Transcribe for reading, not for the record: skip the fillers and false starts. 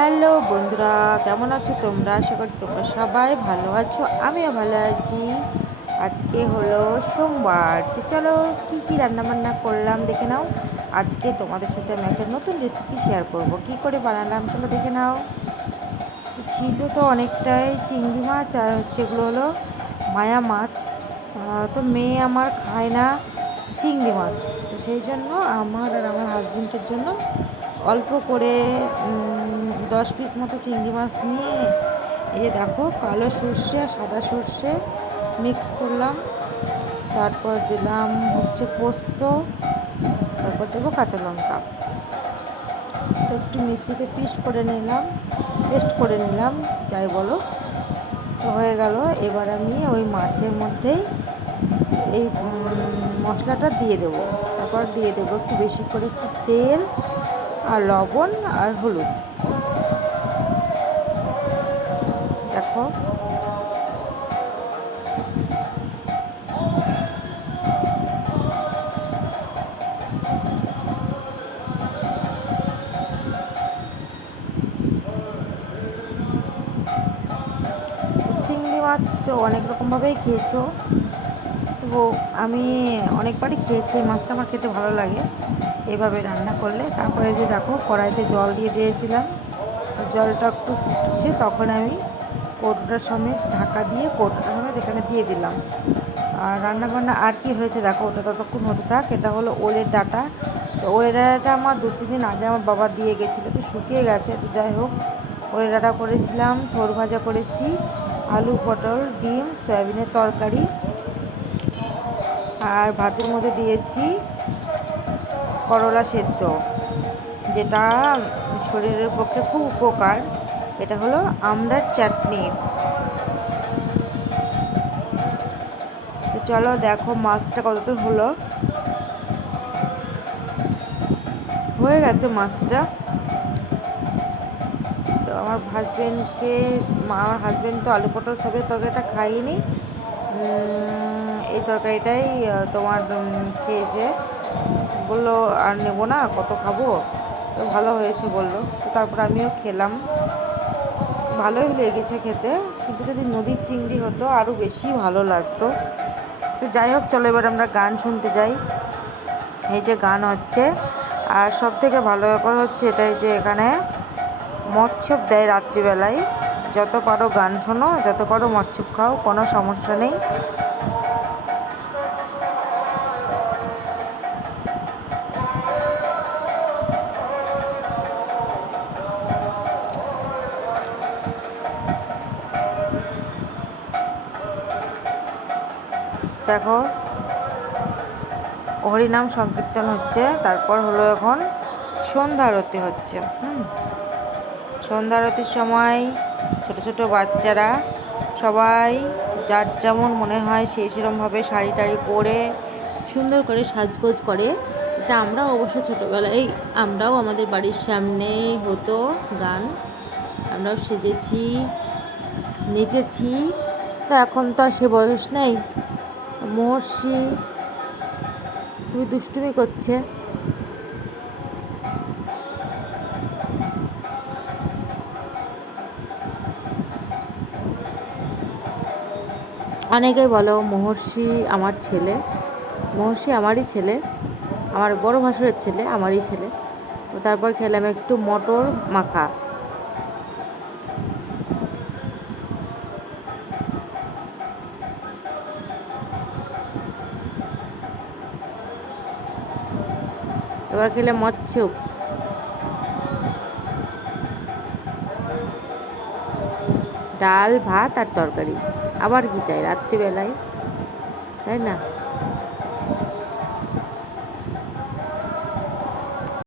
Hello বন্ধুরা, কেমন আছো তোমরা? আশা করি তোমরা সবাই ভালো আছো, আমিও ভালো আছি। আজকে হলো সোমবার, তো চলো কী কী রান্নাবান্না করলাম দেখে নাও। আজকে তোমাদের সাথে আমি একটা নতুন রেসিপি শেয়ার করব, কি করে বানালাম চলো দেখে নাও। তো ছিল তো অনেকটাই চিংড়ি মাছ, আর হচ্ছে এগুলো হলো মায়া মাছ। তো মেয়ে আমার খায় না চিংড়ি মাছ, তো সেই জন্য আমার আর আমার হাজবেন্ডের জন্য অল্প করে 10 পিস মতো চিংড়ি মাছ নিয়ে এই যে দেখো কালো সর্ষে আর সাদা সর্ষে মিক্স করলাম। তারপর দিলাম হচ্ছে পোস্ত, তারপর দেবো কাঁচা লঙ্কা। তো একটু মিক্সিতে পেস্ট করে নিলাম, যাই বলো। তো হয়ে গেল। এবার আমি ওই মাছের মধ্যেই এই মশলাটা দিয়ে দেবো। তারপর দিয়ে দেবো একটু বেশি করে একটু তেল আর লবণ আর হলুদ। দেখো চিংড়ি মাছ তো অনেক রকমভাবেই খেয়েছো, তো আমি অনেকবারই খেয়েছি। এই মাছটা আমার খেতে ভালো লাগে এভাবে রান্না করলে। তারপরে যে দেখো কড়াইতে জল দিয়ে দিয়েছিলাম, তো জলটা একটু ফুটছে তখন আমি কৌটোটা সমেত ঢাকা দিয়ে কৌটোটা সমেত এখানে দিয়ে দিলাম। আর রান্নাবান্না আর কি হয়েছে দেখো, ওটা ততক্ষণ হতে থাক। এটা হলো ওলের ডাঁটা। তো ওলের ডাঁটাটা আমার 2-3 দিন আগে আমার বাবা দিয়ে গেছিলো, একটু শুকিয়ে গেছে। তো যাই হোক, ওলের ডাঁটা করেছিলাম, থোর ভাজা করেছি, আলু পটল ডিম সয়াবিনের তরকারি, আর ভাতের মধ্যে দিয়েছি করলা সেদ্ধ, যেটা শরীরের পক্ষে খুব উপকার। এটা হলো আমড়ার চাটনি। তো চলো দেখো মাছটা কতদূর হয়ে গেছে মাছটা। তো আমার হাজব্যান্ড তো আলু পটল সবের তরকারিটা খাইনি, এই তরকারিটাই তোমার খেয়েছে। বললো আর নেবো না, কত খাবো। তো ভালো হয়েছে বললো, তো তারপর আমিও খেলাম, ভালোই লেগেছে খেতে। কিন্তু যদি নদীর চিংড়ি হতো আরও বেশি ভালো লাগতো। তো যাই হোক, চলো এবার আমরা গান শুনতে যাই। এই যে গান হচ্ছে, আর সব থেকে ভালো ব্যাপার হচ্ছে এটাই যে এখানে মৎস্যপ দেয় রাত্রিবেলায়। যত পারো গান শোনো, যত পারো মৎস্যপ খাও, কোনো সমস্যা নেই। দেখো হরিনাম সংকীর্তন হচ্ছে, তারপর হলো এখন সন্ধ্যা আরতি হচ্ছে। সন্ধ্যা আরতির সময় ছোট ছোট বাচ্চারা সবাই যার যেমন মনে হয় সেই সেরকমভাবে শাড়ি টাড়ি পরে সুন্দর করে সাজগোজ করে। এটা আমরাও অবশ্য ছোটোবেলায় আমরাও আমাদের বাড়ির সামনে হতো গান, আমরাও সেজেছি নেচেছি। তো এখন তো আর সে বয়স নেই। মহর্ষি খুবই দুষ্টুমি করছে। অনেকেই বলো মহর্ষি আমার ছেলে, মহর্ষি আমারই ছেলে, আমার বড় ভাসুরের ছেলে, আমারই ছেলে। তো তারপর খেলাম একটু মটর মাখা। এবার খেলে মৎস্যপ, ডাল ভাত আর তরকারি। আবার কি চাই রাত্রিবেলায়, তাই না?